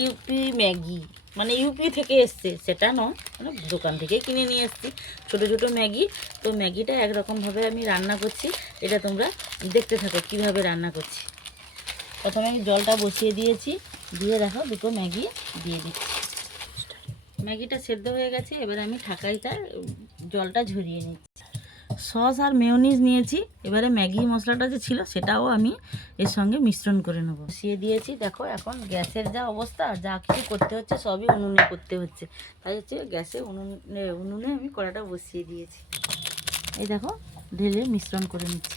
UP Maggi, মানে UP থেকে এসছে সেটা নয়, মানে দোকান থেকেই কিনে নিয়ে এসছি ছোটো ছোটো ম্যাগি। তো ম্যাগিটা একরকমভাবে আমি রান্না করছি, এটা তোমরা দেখতে থাকো কীভাবে রান্না করছি। প্রথমে আমি জলটা বসিয়ে দিয়েছি, দিয়ে দেখো দুটো ম্যাগি দিয়ে দিচ্ছি। ম্যাগিটা সেদ্ধ হয়ে গেছে, এবার আমি ঢাকাইটা জলটা ঝরিয়ে নিচ্ছি। সস আর মেয়োনিজ নিয়েছি, এবারে ম্যাগি মশলাটা যে ছিল সেটাও আমি এর সঙ্গে মিশ্রণ করে নেব। বসিয়ে দিয়েছি, দেখো এখন গ্যাসের যা অবস্থা, যা কিছু করতে হচ্ছে সবই উনুনে করতে হচ্ছে, তাই হচ্ছে গ্যাসে উনুনে আমি কড়াটা বসিয়ে দিয়েছি। এই দেখো ঢেলে মিশ্রণ করে নিচ্ছি।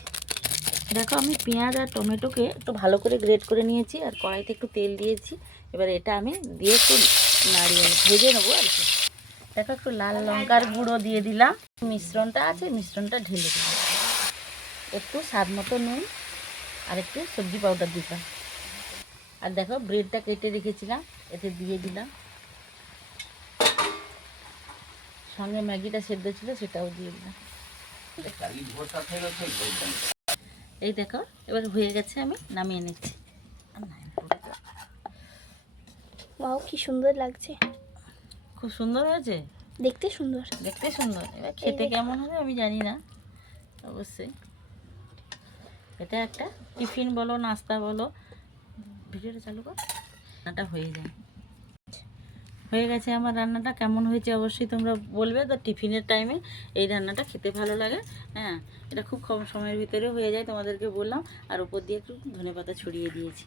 দেখো আমি পেঁয়াজ আর টমেটোকে একটু ভালো করে গ্রেট করে নিয়েছি, আর কড়াইতে একটু তেল দিয়েছি। এবার এটা আমি দিয়ে একটু নাড়িয়ে ভেজে নেবো আর কি। দেখো একটু লাল লঙ্কার গুঁড়ো দিয়ে দিলাম, মিশ্রণটা আছে মিশ্রণটা ঢেলে দিলাম, একটু স্বাদ মতো নুন আর একটু সবজি পাউডার দিলাম, আর দেখো ব্রেডটা কেটে রেখেছিলাম এতে দিয়ে দিলাম, সঙ্গে ম্যাগিটা সেদ্ধ ছিল সেটাও দিয়ে দিলাম। এই দেখো এবার হয়ে গেছে, আমি নামিয়ে নিচ্ছি। ওয়াও কি সুন্দর লাগছে, খুব সুন্দর হয়েছে, দেখতে সুন্দর। দেখতে সুন্দর, এবার খেতে কেমন হবে আমি জানি না, অবশ্যই এটা একটা টিফিন বলো নাস্তা বলো, ভিডিওটা চালু কর, রান্নাটা হয়ে যায়। হয়ে গেছে আমার রান্নাটা, কেমন হয়েছে অবশ্যই তোমরা বলবে। তো টিফিনের টাইমে এই রান্নাটা খেতে ভালো লাগে, হ্যাঁ এটা খুব কম সময়ের ভিতরে হয়ে যায়, তোমাদেরকে বললাম। আর উপর দিয়ে একটু ধনেপাতা ছড়িয়ে দিয়েছি।